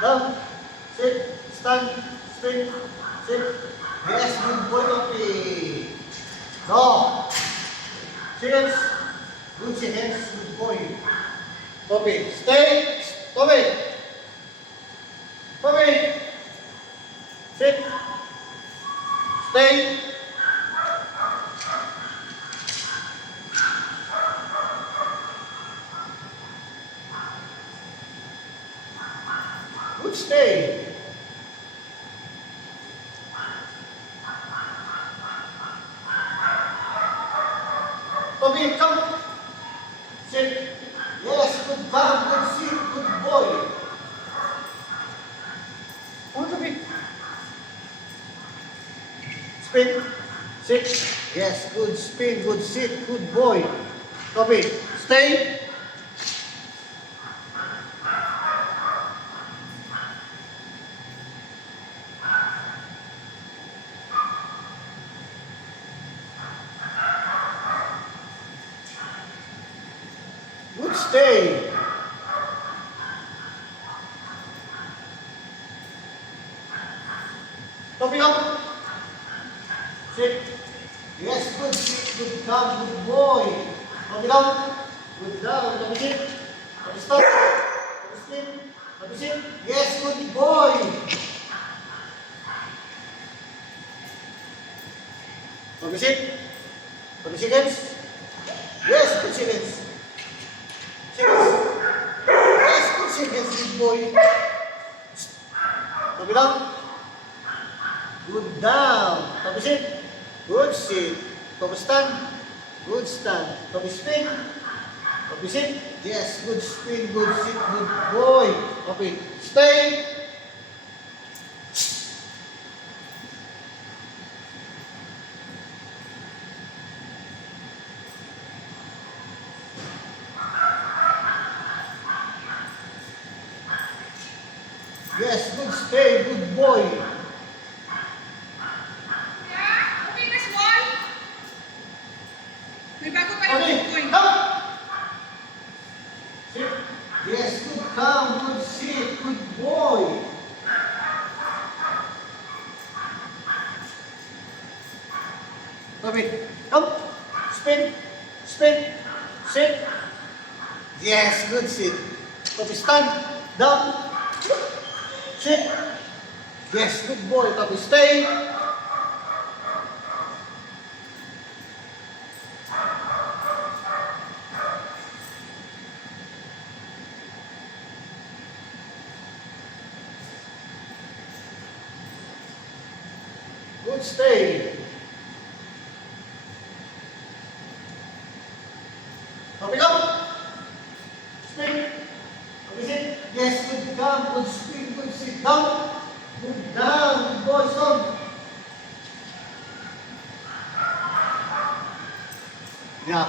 down, sit, stand, spin, sit. Yes, good boy, Topi. Go. Seconds. Good seconds, good boy. Topi, stay. Topi. Topi. Sit. Stay. Good stay. Toby, come. Sit. Yes, good come, good sit, good boy. Come on, Toby. Spin. Sit. Yes, good spin, good sit, good boy. Toby, stay. Good stay. Toby, up. Sit. Yes, good sit, good come, good boy. Toby down. Good down. Toby sit. Toby stop. Toby spin. Toby sit. Yes, good boy. Toby sit. Toby seconds. Yes, good seconds. Seconds. Yes, good seconds, good boy. Toby down. Good down. Toby sit. Good sit. Toby stand. Good stand. Toby spin. Toby sit. Yes, good spin, good sit, good boy. Toby stay. Yes, good stay, good boy. Okay, next one. May bago pa Toby, yung point. come. Sit. Yes, good come, good sit, good boy. Toby, come. Spin. Spin. Sit. Yes, good sit. Toby, stand. Down. Sit. Yes, good boy. Toby, stay. Good stay. Toby, come. Spin. Toby, sit. Yes, good come. Good spin. Good sit. Down. Good down. Good boy. Stop. Yeah.